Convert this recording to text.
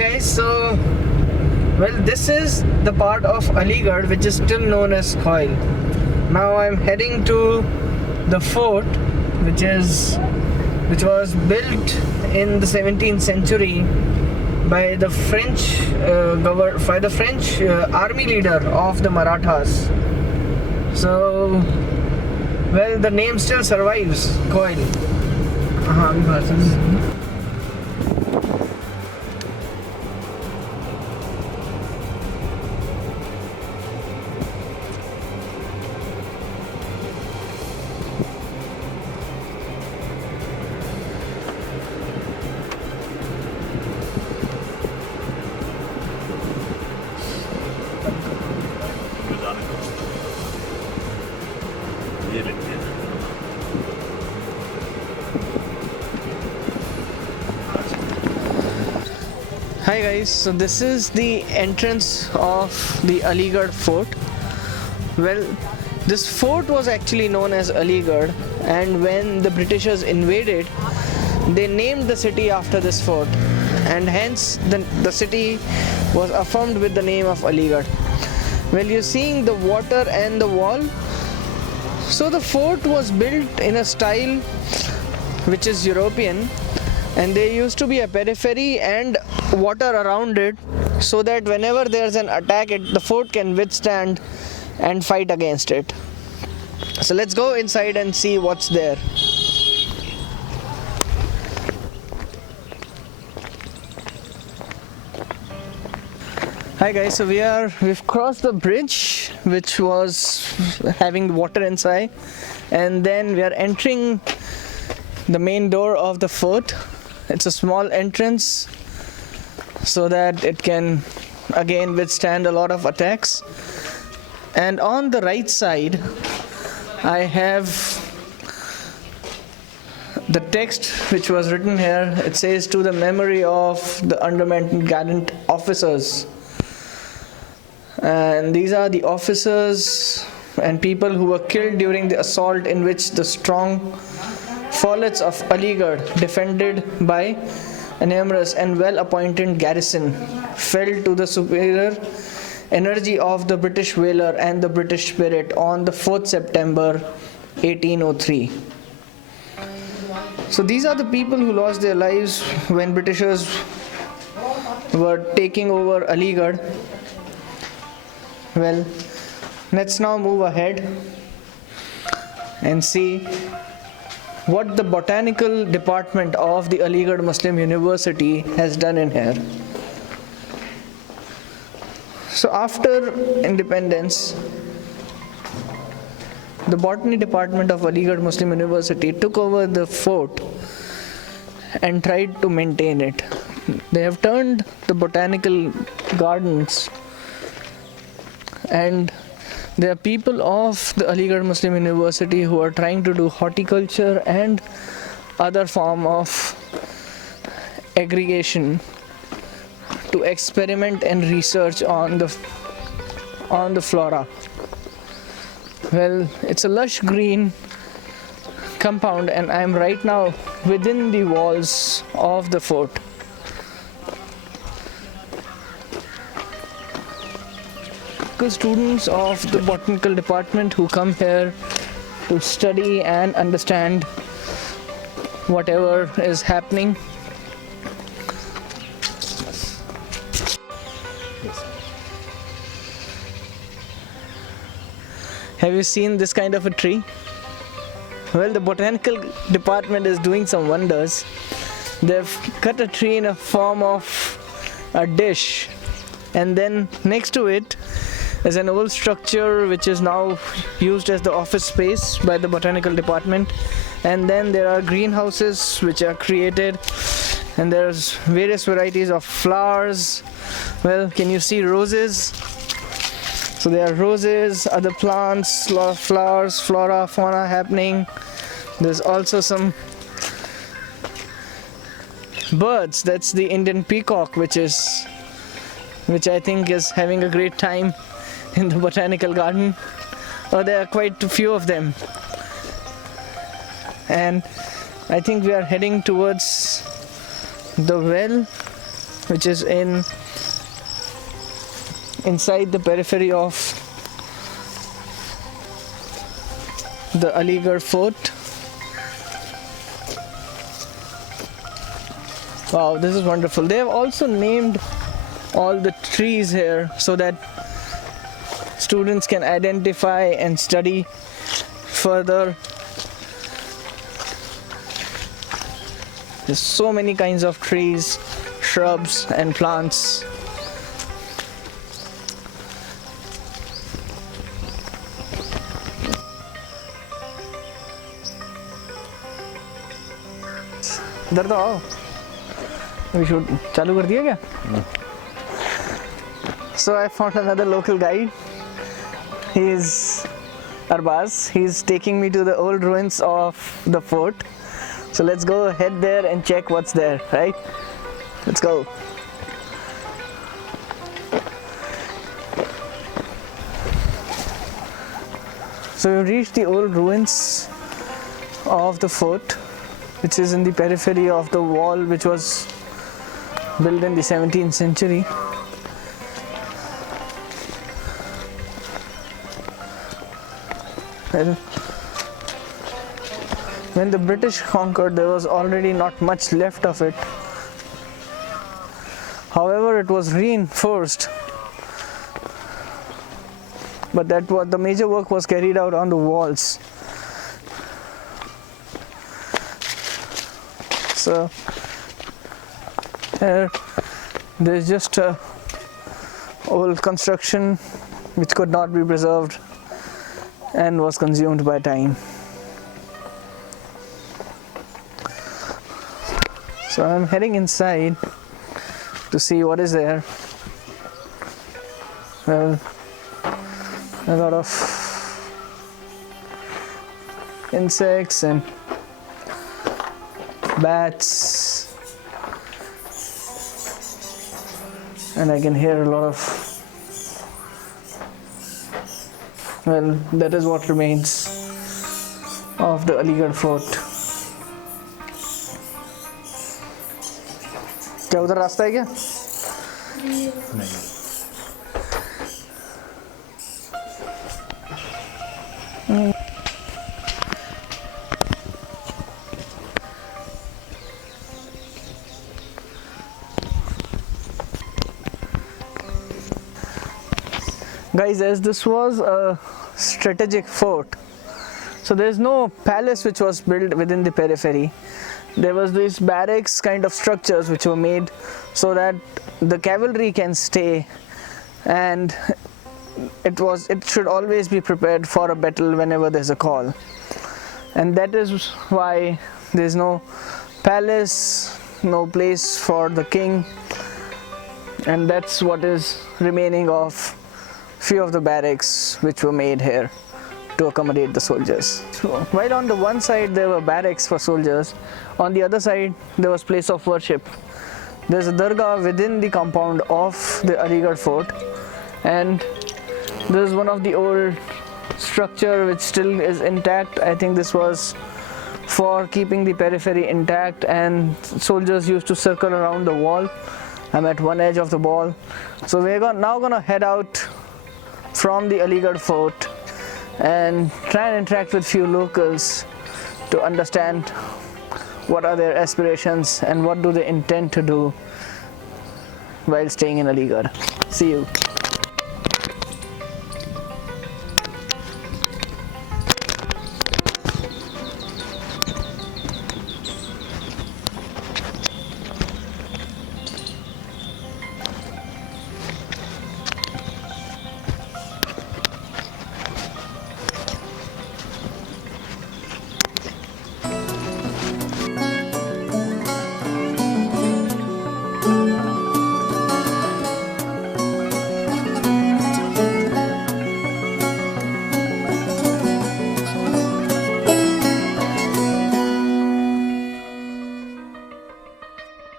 guys, so this is the part of Aligarh which is still known as Khoil. Now I'm heading to the fort which was built in the 17th century by the French army leader of the Marathas. So the name still survives, Khoil. Hi guys, so this is the entrance of the Aligarh fort. Well, this fort was actually known as Aligarh, and when the Britishers invaded, they named the city after this fort, and hence the city was affirmed with the name of Aligarh. Well, you're seeing the water and the wall. So the fort was built in a style which is European, and there used to be a periphery and water around it, so that whenever there's an attack, the fort can withstand and fight against it. So let's go inside and see what's there. Hi guys, so we've crossed the bridge which was having water inside, and then we are entering the main door of the fort. It's a small entrance so that it can again withstand a lot of attacks. And on the right side I have the text which was written here. It says, "To the memory of the undermentioned gallant officers." And these are the officers and people who were killed during the assault in which the strong forlets of Aligarh, defended by a numerous and well-appointed garrison, fell to the superior energy of the British valor and the British spirit on the 4th September 1803. So these are the people who lost their lives when Britishers were taking over Aligarh. Well, let's now move ahead and see what the botanical department of the Aligarh Muslim University has done in here. So after independence, the botany department of Aligarh Muslim University took over the fort and tried to maintain it. They have turned the botanical gardens, and there are people of the Aligarh Muslim University who are trying to do horticulture and other form of aggregation to experiment and research on the flora. Well, it's a lush green compound, and I am right now within the walls of the fort. Students of the botanical department who come here to study and understand whatever is happening. Have you seen this kind of a tree? Well, the botanical department is doing some wonders. They've cut a tree in a form of a dish, and then next to it is an old structure which is now used as the office space by the botanical department. And then there are greenhouses which are created, and there's various varieties of flowers. Well, can you see roses? So there are roses, other plants, a lot of flowers, flora, fauna happening. There's also some birds. That's the Indian peacock, which I think is having a great time in the botanical garden. Oh, there are quite a few of them. And I think we are heading towards the well which is inside the periphery of the Aligarh fort. Wow, this is wonderful. They have also named all the trees here so that students can identify and study further. There's so many kinds of trees, shrubs and plants. इधर तो आओ अभी shoot चालू कर दिया क्या? So I found another local guide. He is Arbaz. He's taking me to the old ruins of the fort. So let's go head there and check what's there, right? Let's go. So we've reached the old ruins of the fort, which is in the periphery of the wall which was built in the 17th century. Well, when the British conquered, there was already not much left of it. However, it was reinforced, but the major work was carried out on the walls. So there's just a old construction which could not be preserved and was consumed by time. So I'm heading inside to see what is there. Well, a lot of insects and bats, and I can hear a lot of, well, that is what remains of the Aligarh fort. क्या उधर रास्ता है क्या? नहीं. Guys, as this was a strategic fort, so there is no palace which was built within the periphery. There was these barracks kind of structures which were made so that the cavalry can stay, and it should always be prepared for a battle whenever there's a call. And that is why there's no palace, no place for the king, and that's what is remaining of few of the barracks which were made here to accommodate the soldiers. So, while on the one side there were barracks for soldiers, on the other side there was place of worship. There's a dargah within the compound of the Aligarh fort, and this is one of the old structure which still is intact. I think this was for keeping the periphery intact, and soldiers used to circle around the wall. I'm at one edge of the wall. So we're now gonna head out from the Aligarh fort and try and interact with few locals to understand what are their aspirations and what do they intend to do while staying in Aligarh. See you.